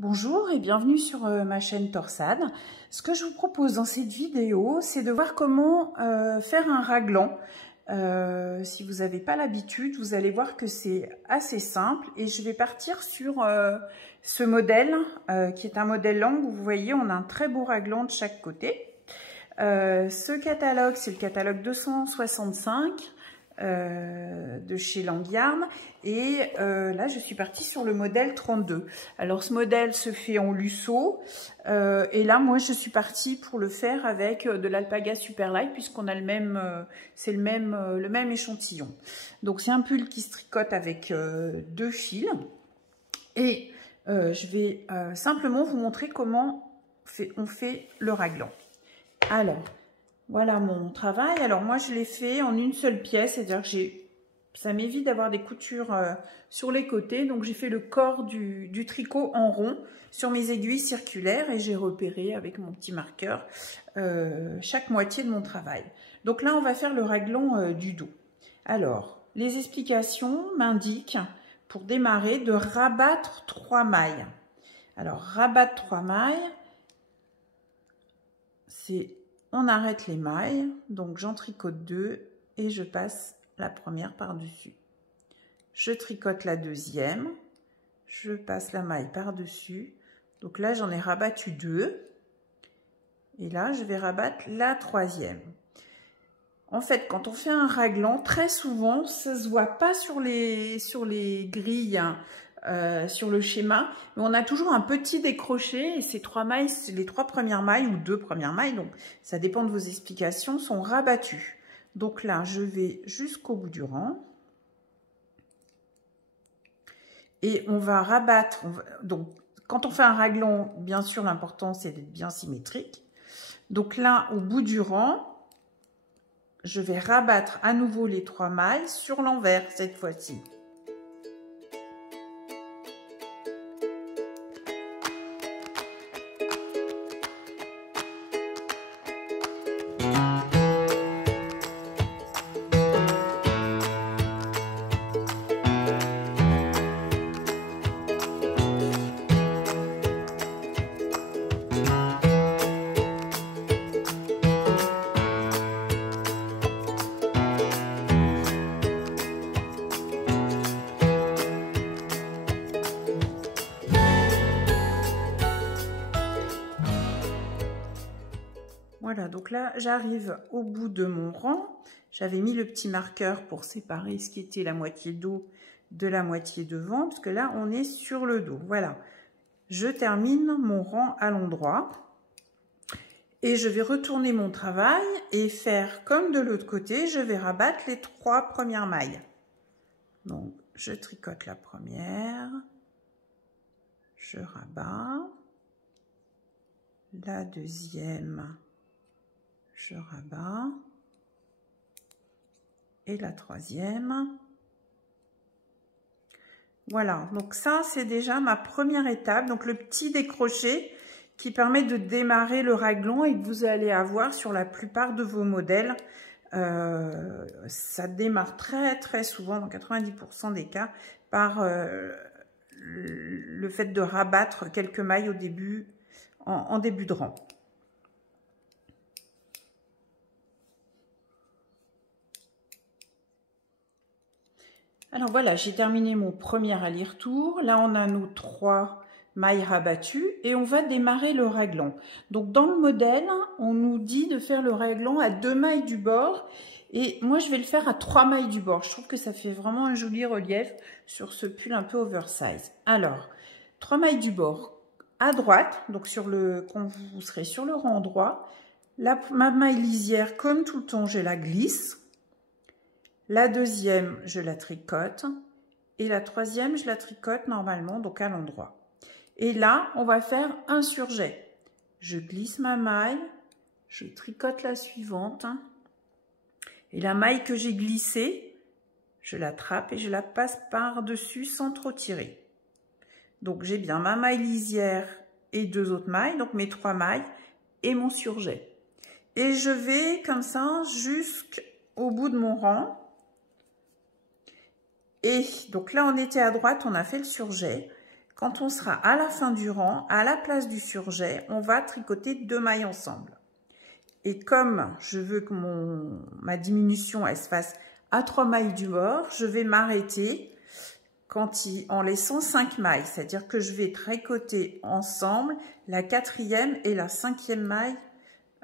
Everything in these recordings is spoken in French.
Bonjour et bienvenue sur ma chaîne Torsade. Ce que je vous propose dans cette vidéo, c'est de voir comment faire un raglan. Si vous n'avez pas l'habitude, vous allez voir que c'est assez simple et je vais partir sur ce modèle qui est un modèle langue où vous voyez on a un très beau raglan de chaque côté. Ce catalogue, c'est le catalogue 265 de chez Langyarn et là je suis partie sur le modèle 32. Alors ce modèle se fait en lusso et là moi je suis partie pour le faire avec de l'alpaga super light puisqu'on a le même c'est le même échantillon. Donc c'est un pull qui se tricote avec deux fils et je vais simplement vous montrer comment on fait le raglan. Alors voilà mon travail. Alors moi je l'ai fait en une seule pièce, c'est-à-dire que ça m'évite d'avoir des coutures sur les côtés. Donc j'ai fait le corps du tricot en rond sur mes aiguilles circulaires et j'ai repéré avec mon petit marqueur chaque moitié de mon travail. Donc là on va faire le raglan du dos. Alors les explications m'indiquent pour démarrer de rabattre 3 mailles. Alors rabattre 3 mailles, c'est on arrête les mailles, donc j'en tricote 2 et je passe la première par-dessus. Je tricote la deuxième, je passe la maille par-dessus. Donc là, j'en ai rabattu 2. Et là, je vais rabattre la troisième. En fait, quand on fait un raglan, très souvent, ça ne se voit pas sur les grilles, hein. Sur le schéma, mais on a toujours un petit décroché et ces 3 mailles, les 3 premières mailles ou 2 premières mailles, donc ça dépend de vos explications, sont rabattues. Donc là, je vais jusqu'au bout du rang et on va rabattre. Donc, quand on fait un raglan, bien sûr, l'important c'est d'être bien symétrique. Donc là, au bout du rang, je vais rabattre à nouveau les 3 mailles sur l'envers cette fois-ci. Voilà, donc là, j'arrive au bout de mon rang. J'avais mis le petit marqueur pour séparer ce qui était la moitié dos de la moitié devant, parce que là, on est sur le dos. Voilà, je termine mon rang à l'endroit. Et je vais retourner mon travail et faire comme de l'autre côté, je vais rabattre les 3 premières mailles. Donc, je tricote la première, je rabats, la deuxième, je rabats et la troisième. Voilà, donc ça c'est déjà ma première étape, donc le petit décroché qui permet de démarrer le raglan et que vous allez avoir sur la plupart de vos modèles. Ça démarre très souvent, dans 90% des cas, par le fait de rabattre quelques mailles au début, en début de rang. Alors voilà, j'ai terminé mon premier aller-retour. Là, on a nos 3 mailles rabattues et on va démarrer le raglan. Donc, dans le modèle, on nous dit de faire le raglan à 2 mailles du bord et moi, je vais le faire à 3 mailles du bord. Je trouve que ça fait vraiment un joli relief sur ce pull un peu oversize. Alors, 3 mailles du bord à droite, donc quand vous serez sur le rang droit, ma maille lisière, comme tout le temps, je la glisse. La deuxième, je la tricote. Et la troisième, je la tricote normalement, donc à l'endroit. Et là, on va faire un surjet. Je glisse ma maille, je tricote la suivante. Et la maille que j'ai glissée, je l'attrape et je la passe par-dessus sans trop tirer. Donc, j'ai bien ma maille lisière et 2 autres mailles, donc mes 3 mailles et mon surjet. Et je vais comme ça jusqu'au bout de mon rang. Et donc là, on était à droite, on a fait le surjet. Quand on sera à la fin du rang, à la place du surjet, on va tricoter 2 mailles ensemble. Et comme je veux que ma diminution elle se fasse à 3 mailles du bord, je vais m'arrêter en laissant 5 mailles. C'est-à-dire que je vais tricoter ensemble la 4e et la 5e maille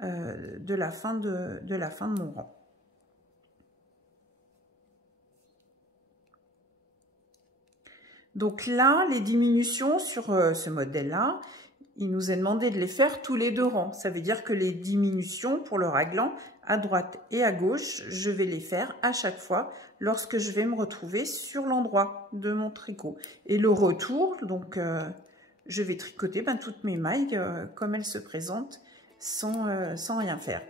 de la fin de mon rang. Donc là, les diminutions sur ce modèle-là, il nous est demandé de les faire tous les 2 rangs. Ça veut dire que les diminutions pour le raglan, à droite et à gauche, je vais les faire à chaque fois lorsque je vais me retrouver sur l'endroit de mon tricot. Et le retour, donc je vais tricoter toutes mes mailles comme elles se présentent sans rien faire.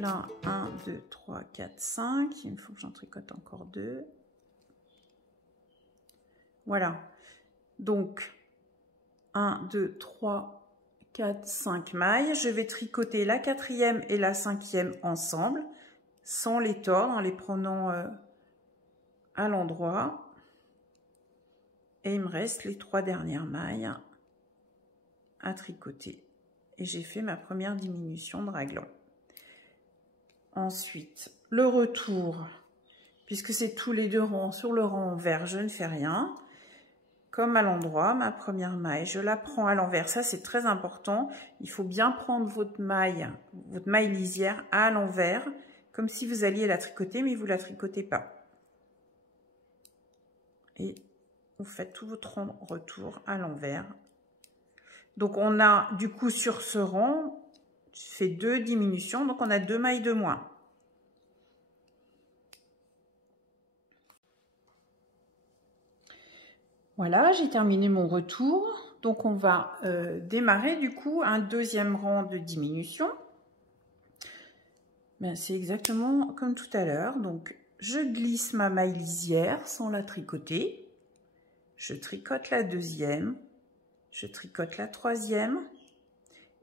Là, 1, 2, 3, 4, 5. Il faut que j'en tricote encore 2. Voilà. Donc, 1, 2, 3, 4, 5 mailles. Je vais tricoter la 4e et la 5e ensemble, sans les tordre, en les prenant à l'endroit. Et il me reste les 3 dernières mailles à tricoter. Et j'ai fait ma première diminution de raglan. Ensuite, le retour, puisque c'est tous les 2 rangs, sur le rang vert, je ne fais rien. Comme à l'endroit, ma première maille, je la prends à l'envers. Ça, c'est très important. Il faut bien prendre votre maille lisière à l'envers, comme si vous alliez la tricoter, mais vous ne la tricotez pas. Et vous faites tout votre retour à l'envers. Donc, on a, du coup, sur ce rang, fait 2 diminutions, donc on a 2 mailles de moins. Voilà, j'ai terminé mon retour. Donc on va démarrer du coup un 2e rang de diminution. C'est exactement comme tout à l'heure. Donc je glisse ma maille lisière sans la tricoter. Je tricote la 2e, je tricote la 3e.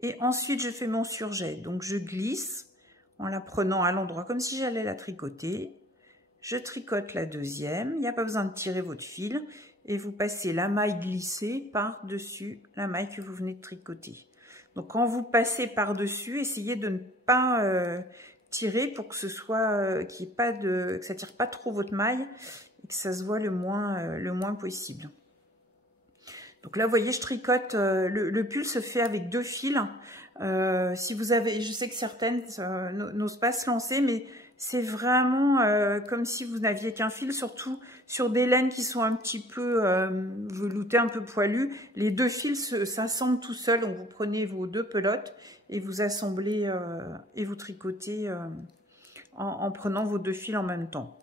Et ensuite, je fais mon surjet. Donc, je glisse en la prenant à l'endroit comme si j'allais la tricoter. Je tricote la 2e. Il n'y a pas besoin de tirer votre fil. Et vous passez la maille glissée par-dessus la maille que vous venez de tricoter. Donc, quand vous passez par-dessus, essayez de ne pas tirer pour que ce soit qu'il n'y ait pas que ça ne tire pas trop votre maille et que ça se voit le moins possible. Donc là, vous voyez, je tricote, le pull se fait avec 2 fils. Si vous avez, je sais que certaines n'osent pas se lancer, mais c'est vraiment comme si vous n'aviez qu'un fil, surtout sur des laines qui sont un petit peu veloutées, un peu poilues. Les 2 fils s'assemblent tout seuls. Donc vous prenez vos 2 pelotes et vous assemblez et vous tricotez en prenant vos 2 fils en même temps.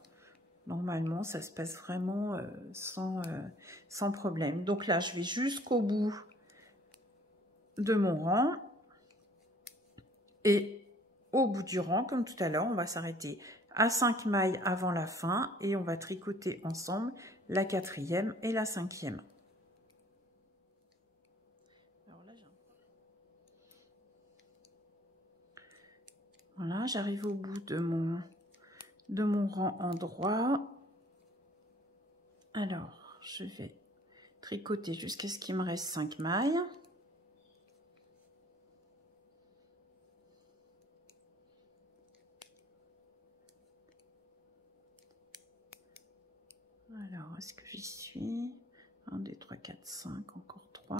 Normalement, ça se passe vraiment sans problème. Donc là, je vais jusqu'au bout de mon rang. Et au bout du rang, comme tout à l'heure, on va s'arrêter à 5 mailles avant la fin. Et on va tricoter ensemble la 4e et la 5e. Voilà, j'arrive au bout de mon rang en droit. Alors, je vais tricoter jusqu'à ce qu'il me reste 5 mailles. Alors, est-ce que j'y suis? 1, 2, 3, 4, 5, encore 3.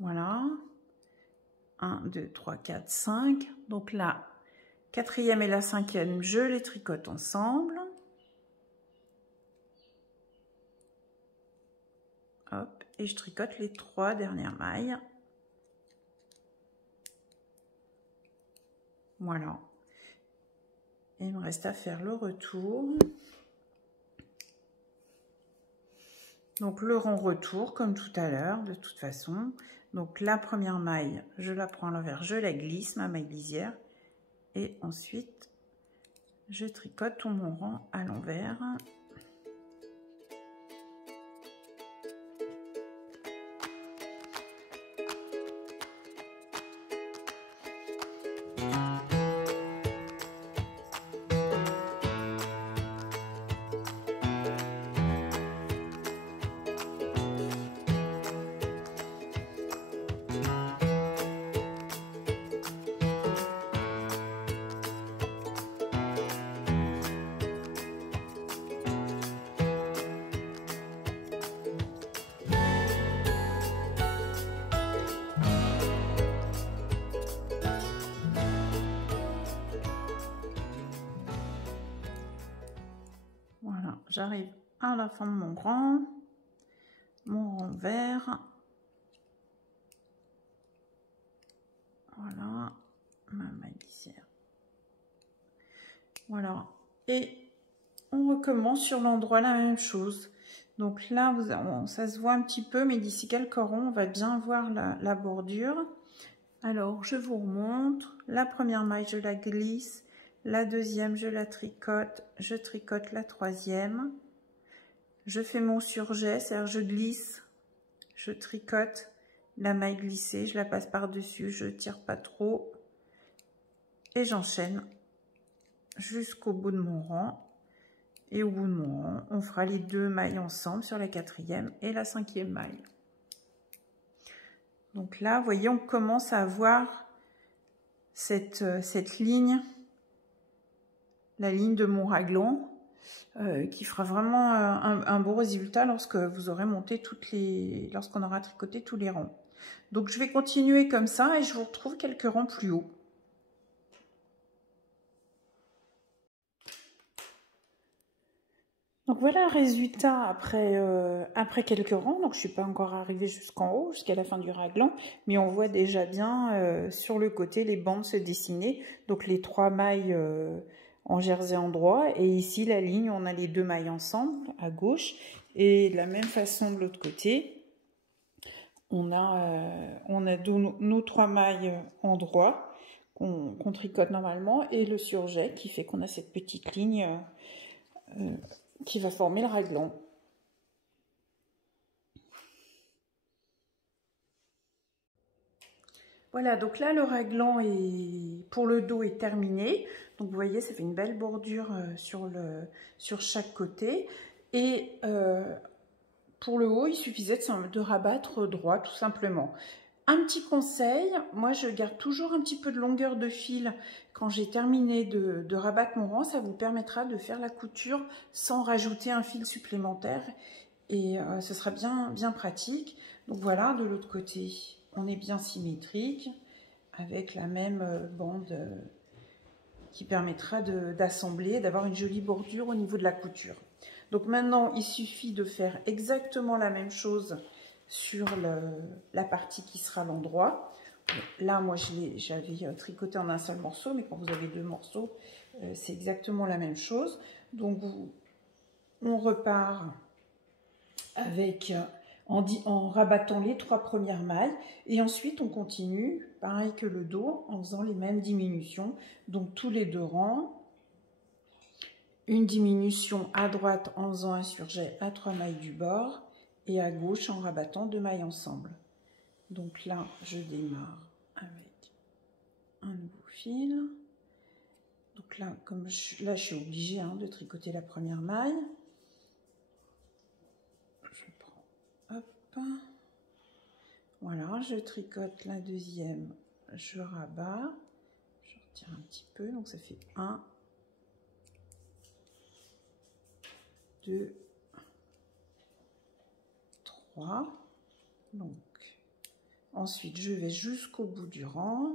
Voilà. 1, 2, 3, 4, 5. Donc là, 4e et la 5e, je les tricote ensemble. Hop, et je tricote les 3 dernières mailles. Voilà. Et il me reste à faire le retour. Donc le rang retour, comme tout à l'heure, de toute façon, Donc la première maille, je la prends à l'envers, je la glisse, ma maille lisière, et ensuite je tricote tout mon rang à l'envers. Voilà, j'arrive à la fin de mon rang vert. Voilà, ma maille lisière. Voilà, et on recommence sur l'endroit la même chose. Donc là, ça se voit un petit peu, mais d'ici quelques rangs, on va bien voir la bordure. Alors, je vous remonte. La première maille, je la glisse. La deuxième, je la tricote. Je tricote la troisième. Je fais mon surjet, c'est-à-dire je glisse, je tricote la maille glissée, je la passe par-dessus, je tire pas trop. Et j'enchaîne jusqu'au bout de mon rang. Et au bout de mon rang, on fera les deux mailles ensemble sur la quatrième et la cinquième maille. Donc là, vous voyez, on commence à voir cette ligne, la ligne de mon raglan, qui fera vraiment un beau résultat lorsque vous aurez monté lorsqu'on aura tricoté tous les rangs. Donc je vais continuer comme ça et je vous retrouve quelques rangs plus haut. Donc voilà le résultat après quelques rangs. Donc je suis pas encore arrivée jusqu'en haut, jusqu'à la fin du raglan, mais on voit déjà bien sur le côté les bandes se dessiner. Donc les 3 mailles en jersey endroit, et ici la ligne, on a les 2 mailles ensemble à gauche, et de la même façon de l'autre côté, on a nos 3 mailles en droit qu'on tricote normalement, et le surjet qui fait qu'on a cette petite ligne qui va former le raglan. Voilà, donc là le raglan pour le dos est terminé. Donc vous voyez, ça fait une belle bordure sur chaque côté. Et pour le haut, il suffisait de rabattre droit, tout simplement. Un petit conseil, moi je garde toujours un petit peu de longueur de fil quand j'ai terminé de rabattre mon rang. Ça vous permettra de faire la couture sans rajouter un fil supplémentaire. Et ce sera bien pratique. Donc voilà, de l'autre côté, on est bien symétrique avec la même bande qui permettra d'assembler, d'avoir une jolie bordure au niveau de la couture. Donc maintenant, il suffit de faire exactement la même chose sur la partie qui sera l'endroit. Là, moi, j'avais tricoté en un seul morceau, mais quand vous avez 2 morceaux, c'est exactement la même chose. Donc, on repart avec en rabattant les 3 premières mailles, et ensuite on continue pareil que le dos en faisant les mêmes diminutions. Donc tous les 2 rangs, une diminution à droite en faisant un surjet à 3 mailles du bord, et à gauche en rabattant 2 mailles ensemble. Donc là je démarre avec un nouveau fil. Donc là, je suis obligée de tricoter la première maille. Voilà, je tricote la deuxième, je rabats, je retire un petit peu, donc ça fait 1, 2, 3. Donc, ensuite, je vais jusqu'au bout du rang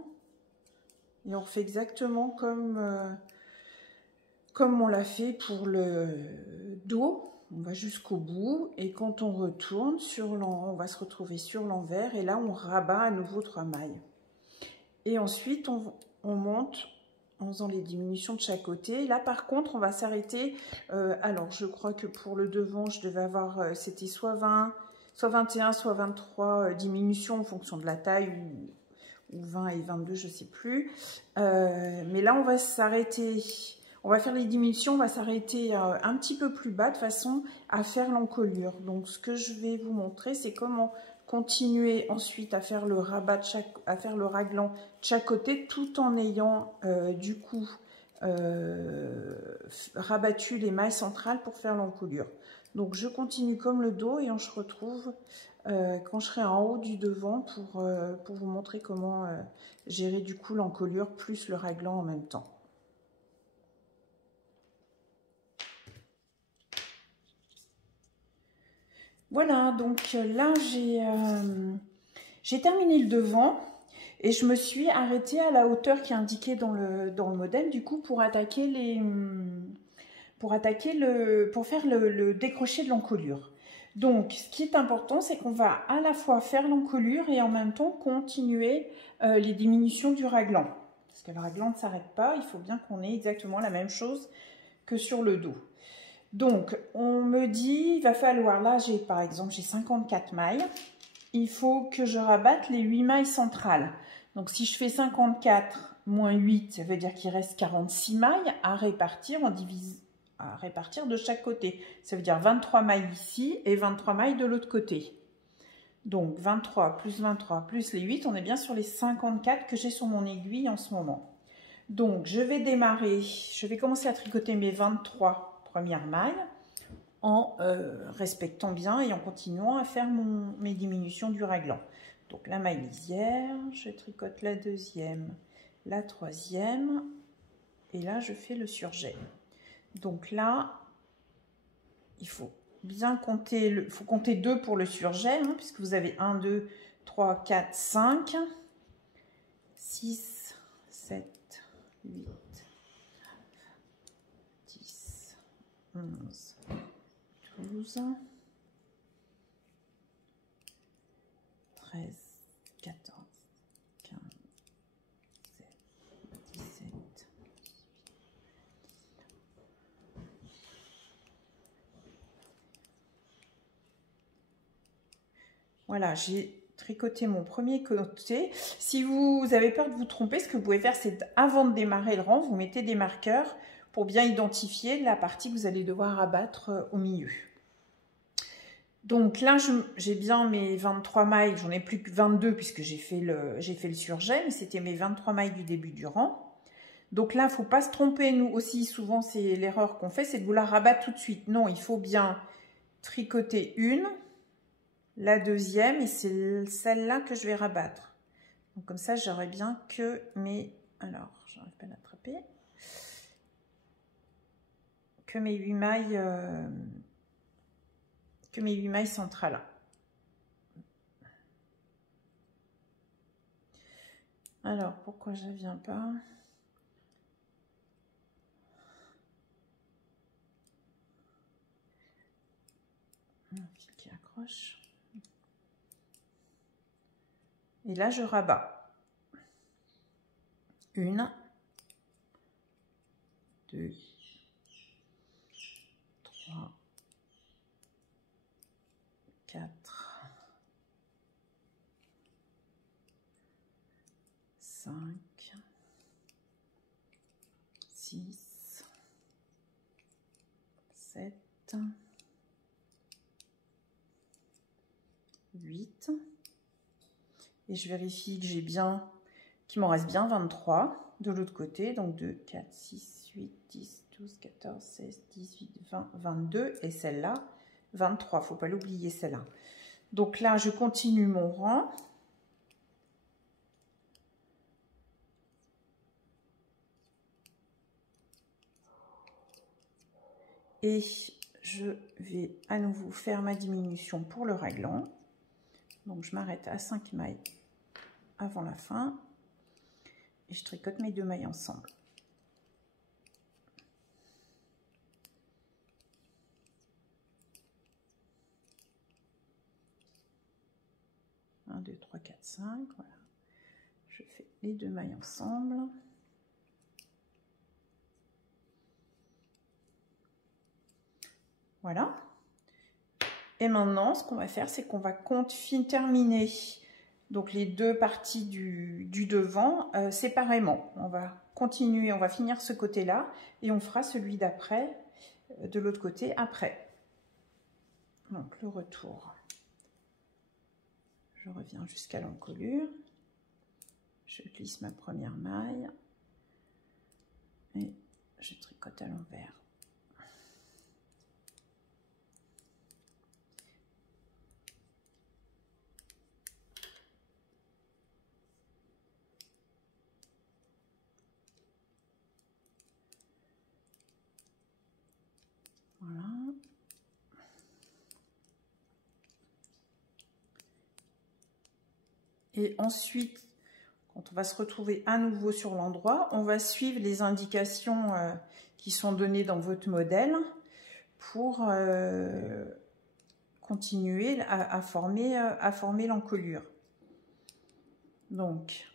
et on fait exactement comme on l'a fait pour le dos. On va jusqu'au bout et quand on retourne on va se retrouver sur l'envers et là on rabat à nouveau 3 mailles. Et ensuite on monte en faisant les diminutions de chaque côté. Là par contre on va s'arrêter. Alors je crois que pour le devant je devais avoir, c'était soit 20, soit 21, soit 23 diminutions en fonction de la taille, ou 20 et 22, je ne sais plus. Mais là, on va s'arrêter, on va faire les diminutions, on va s'arrêter un petit peu plus bas de façon à faire l'encolure. Donc, ce que je vais vous montrer, c'est comment continuer ensuite à faire le rabat à faire le raglan de chaque côté, tout en ayant du coup rabattu les mailles centrales pour faire l'encolure. Donc je continue comme le dos et on se retrouve quand je serai en haut du devant pour vous montrer comment gérer du coup l'encolure plus le raglan en même temps. Voilà, donc là j'ai terminé le devant et je me suis arrêtée à la hauteur qui est indiquée dans le modèle du coup pour attaquer pour faire le décroché de l'encolure. Donc ce qui est important, c'est qu'on va à la fois faire l'encolure et en même temps continuer les diminutions du raglan. Parce que le raglan ne s'arrête pas, il faut bien qu'on ait exactement la même chose que sur le dos. Donc, on me dit, il va falloir, là, par exemple, j'ai 54 mailles. Il faut que je rabatte les 8 mailles centrales. Donc, si je fais 54 moins 8, ça veut dire qu'il reste 46 mailles à répartir de chaque côté. Ça veut dire 23 mailles ici et 23 mailles de l'autre côté. Donc, 23 plus les 8, on est bien sur les 54 que j'ai sur mon aiguille en ce moment. Donc, je vais commencer à tricoter mes 23 première maille en respectant bien et en continuant à faire mes diminutions du raglan. Donc la maille lisière, je tricote la deuxième, la troisième et là je fais le surjet. Donc là, il faut bien compter, il faut compter 2 pour le surjet, hein, puisque vous avez 1, 2, 3, 4, 5, 6, 7, 8, 10, 11, 12, 13, 14, 15, 16, 17. Voilà, j'ai tricoté mon premier côté. Si vous avez peur de vous tromper, ce que vous pouvez faire, c'est avant de démarrer le rang, vous mettez des marqueurs pour bien identifier la partie que vous allez devoir abattre au milieu. Donc là, j'ai bien mes 23 mailles, j'en ai plus que 22 puisque j'ai fait le surjet, mais c'était mes 23 mailles du début du rang. Donc là, il ne faut pas se tromper, nous aussi, souvent c'est l'erreur qu'on fait, c'est de vouloir rabattre tout de suite. Non, il faut bien tricoter une, la deuxième, et c'est celle-là que je vais rabattre. Donc comme ça, j'aurai bien que mes... Alors, j'arrive pas à l'attraper. Que mes 8 mailles... que mes 8 mailles centrales. Alors, pourquoi je ne viens pas? Un fil qui accroche. Et là, je rabats. 1, 2, 3, 4, 5, 6, 7, 8. Et je vérifie que j'ai bien, qu'il m'en reste bien 23 de l'autre côté. Donc 2, 4, 6, 8, 10, 12, 14, 16, 18, 20, 22. Et celle-là, 23. Il ne faut pas l'oublier, celle-là. Donc là, je continue mon rang. Et je vais à nouveau faire ma diminution pour le raglan. Donc je m'arrête à 5 mailles avant la fin. Et je tricote mes 2 mailles ensemble. Un, 2, 3, 4, 5. Voilà. Je fais les 2 mailles ensemble. Voilà. Et maintenant, ce qu'on va faire, c'est qu'on va terminer donc les deux parties du devant séparément. On va continuer, on va finir ce côté-là et on fera celui d'après, de l'autre côté après. Donc le retour. Je reviens jusqu'à l'encolure. Je glisse ma première maille et je tricote à l'envers. Voilà. Et ensuite, quand on va se retrouver à nouveau sur l'endroit, on va suivre les indications qui sont données dans votre modèle pour continuer à former l'encolure. Donc,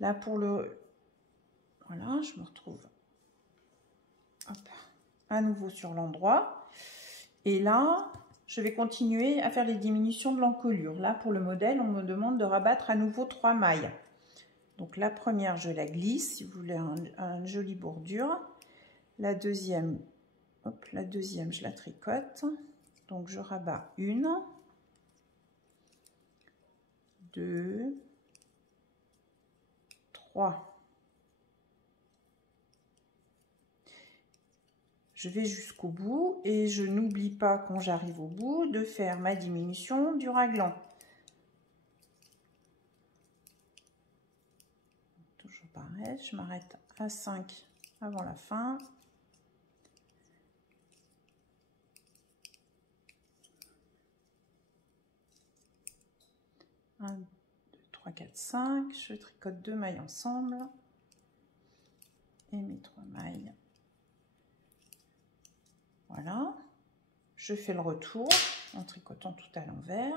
là pour le... Voilà, je me retrouve hop, à nouveau sur l'endroit. Et là, je vais continuer à faire les diminutions de l'encolure. Là, pour le modèle, on me demande de rabattre à nouveau 3 mailles. Donc, la première, je la glisse, si vous voulez une jolie bordure. La deuxième, hop, la deuxième, je la tricote. Donc, je rabats 1, 2, 3. Je vais jusqu'au bout et je n'oublie pas quand j'arrive au bout de faire ma diminution du raglan. Toujours pareil, je m'arrête à 5 avant la fin. 1, 2, 3, 4, 5. Je tricote 2 mailles ensemble et mes 3 mailles. Voilà, je fais le retour en tricotant tout à l'envers.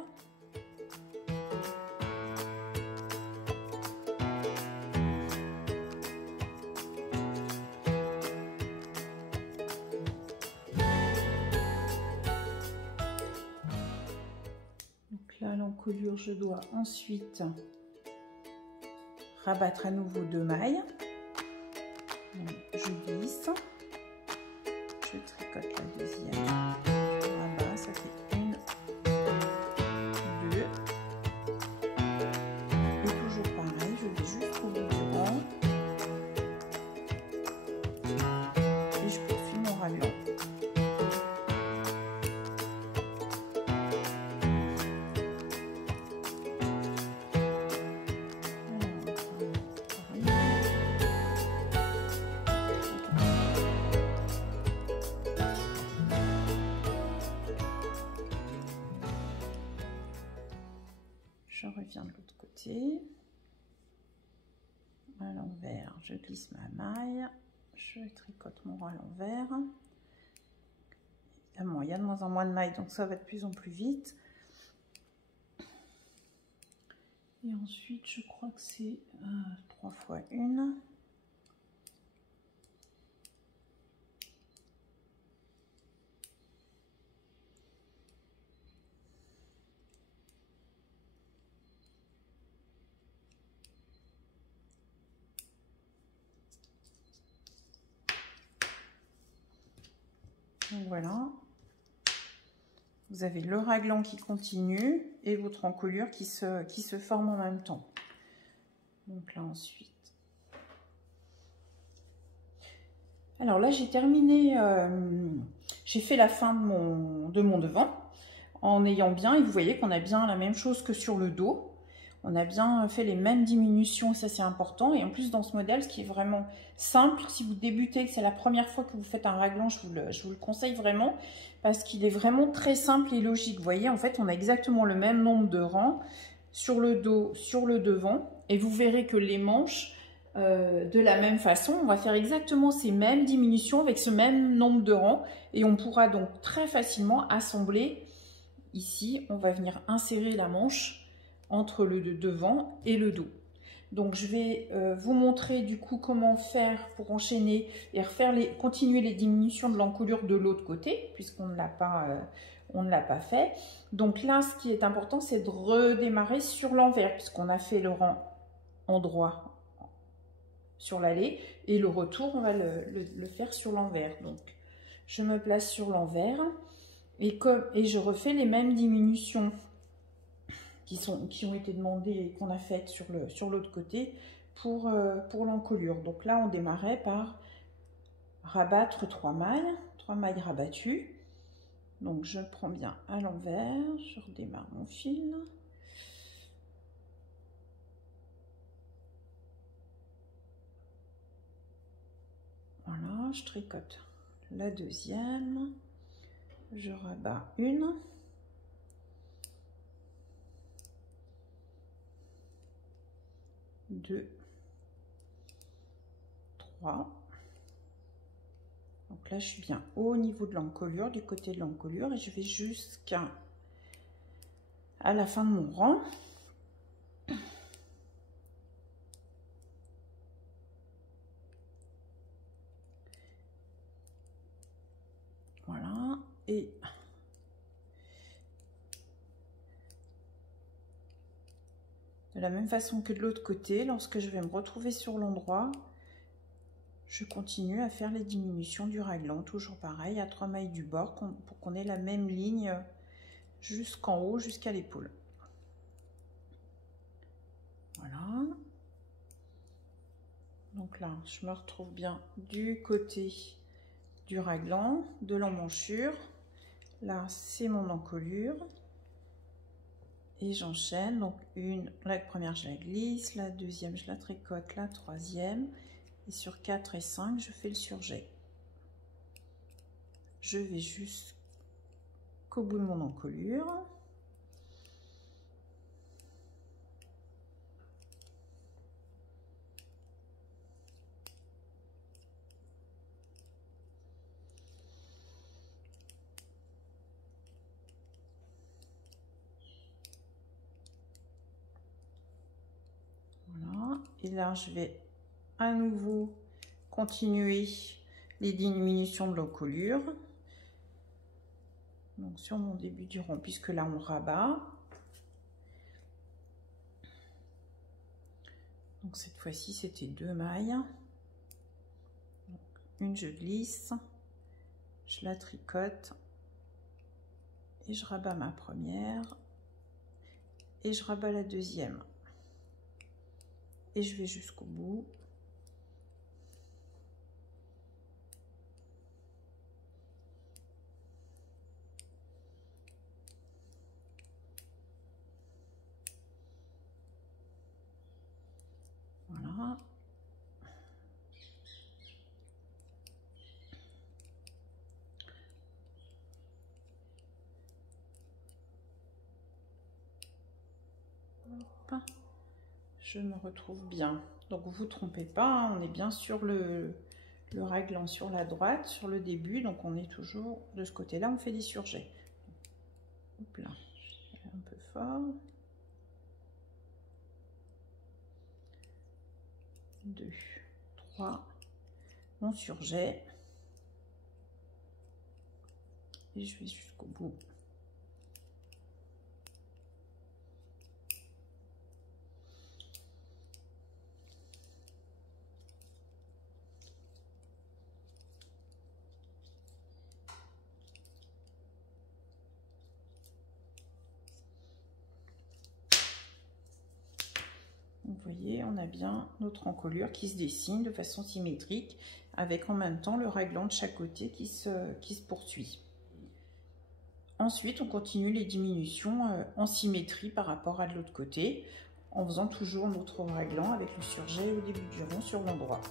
Donc là, l'encolure, je dois ensuite rabattre à nouveau 2 mailles. Donc, je glisse. Je tricote la deuxième, je rabats, ça fait 1, 2, et toujours pareil, je vais jusqu'au bout du rang, et je poursuis mon raglan. Je reviens de l'autre côté, à l'envers, je glisse ma maille, je tricote mon rang à l'envers. Évidemment, il y a de moins en moins de mailles, donc ça va de plus en plus vite. Et ensuite, je crois que c'est 3 fois 1. Donc voilà, vous avez le raglan qui continue et votre encolure qui se forme en même temps. Donc là ensuite. Alors là j'ai terminé, j'ai fait la fin de mon devant en ayant bien, et vous voyez qu'on a bien la même chose que sur le dos. On a bien fait les mêmes diminutions, ça c'est important. Et en plus dans ce modèle, ce qui est vraiment simple, si vous débutez, que c'est la première fois que vous faites un raglan, je vous le conseille vraiment, parce qu'il est vraiment très simple et logique. Vous voyez, en fait, on a exactement le même nombre de rangs sur le dos, sur le devant. Et vous verrez que les manches, de la même façon, on va faire exactement ces mêmes diminutions avec ce même nombre de rangs. Et on pourra donc très facilement assembler. Ici, on va venir insérer la manche entre le devant et le dos. Donc je vais vous montrer du coup comment faire pour enchaîner et continuer les diminutions de l'encolure de l'autre côté, puisqu'on ne l'a pas on ne l'a pas fait. Donc là, ce qui est important, c'est de redémarrer sur l'envers, puisqu'on a fait le rang en droit sur l'allée, et le retour, on va le faire sur l'envers. Donc, je me place sur l'envers, et je refais les mêmes diminutions qui ont été demandées et qu'on a faites sur l'autre côté pour l'encolure. Donc là, on démarrait par rabattre 3 mailles rabattues. Donc je prends bien à l'envers, je redémarre mon fil. Voilà, je tricote la deuxième, je rabats une, deux, trois. Donc là, je suis bien au niveau de l'encolure, du côté de l'encolure, et je vais jusqu'à la fin de mon rang. Voilà, et de la même façon que de l'autre côté, lorsque je vais me retrouver sur l'endroit, je continue à faire les diminutions du raglan, toujours pareil, à 3 mailles du bord, pour qu'on ait la même ligne jusqu'en haut, jusqu'à l'épaule. Voilà. Donc là, je me retrouve bien du côté du raglan, de l'emmanchure. Là, c'est mon encolure. Et j'enchaîne. Donc la première, je la glisse, la deuxième, je la tricote, la troisième. Et sur 4 et 5, je fais le surjet. Je vais jusqu'au bout de mon encolure. Voilà. Et là, je vais à nouveau continuer les diminutions de l'encolure. Donc sur mon début du rang, puisque là on rabat. Donc cette fois-ci c'était 2 mailles. Donc, une je glisse, je la tricote et je rabats ma première et je rabats la deuxième. Et je vais jusqu'au bout. Voilà. Hop. Je me retrouve bien. Donc vous ne trompez pas, hein, on est bien sur le raglan sur la droite, sur le début, donc on est toujours de ce côté-là, on fait des surjets. Hop là, un peu fort. 2, 3, mon surjet. Et je vais jusqu'au bout. Vous voyez, on a bien notre encolure qui se dessine de façon symétrique, avec en même temps le raglan de chaque côté qui se poursuit. Ensuite, on continue les diminutions en symétrie par rapport à de l'autre côté, en faisant toujours notre raglan avec le surjet au début du rond sur l'endroit.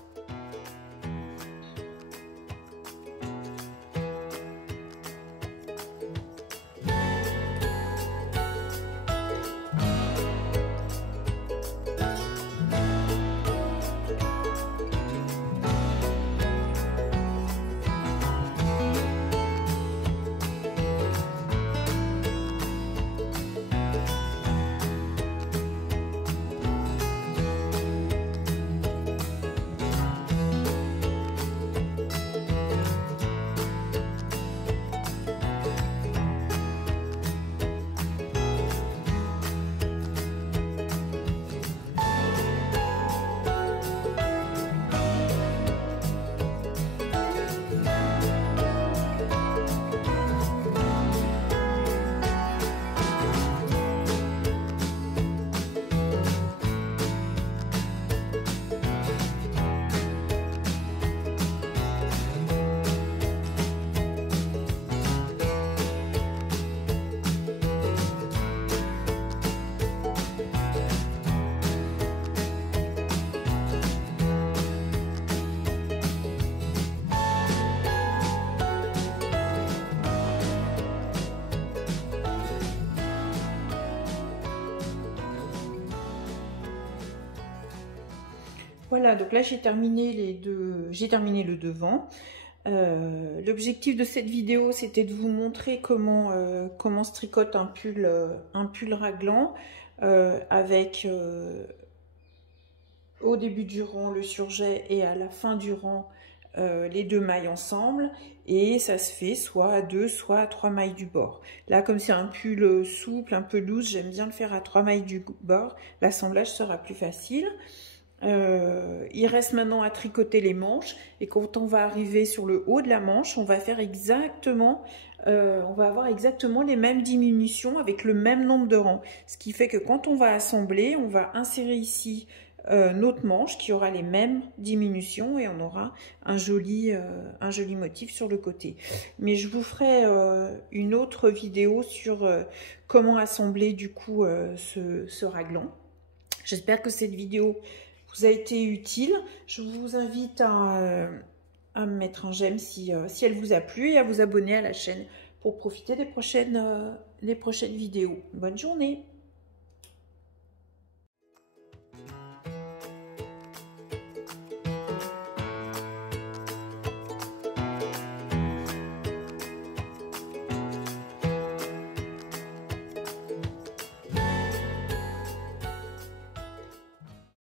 Voilà, donc là j'ai terminé le devant. L'objectif de cette vidéo, c'était de vous montrer comment se tricote un pull raglan avec au début du rang le surjet et à la fin du rang les 2 mailles ensemble, et ça se fait soit à 2 soit à 3 mailles du bord. Là, comme c'est un pull souple, un peu loose, j'aime bien le faire à 3 mailles du bord, l'assemblage sera plus facile. Il reste maintenant à tricoter les manches, et quand on va arriver sur le haut de la manche, on va faire exactement on va avoir exactement les mêmes diminutions avec le même nombre de rangs, ce qui fait que quand on va assembler, on va insérer ici notre manche qui aura les mêmes diminutions, et on aura un joli motif sur le côté. Mais je vous ferai une autre vidéo sur comment assembler du coup ce raglan. J'espère que cette vidéo vous a été utile. Je vous invite à me mettre un j'aime si elle vous a plu, et à vous abonner à la chaîne pour profiter des prochaines vidéos. Bonne journée!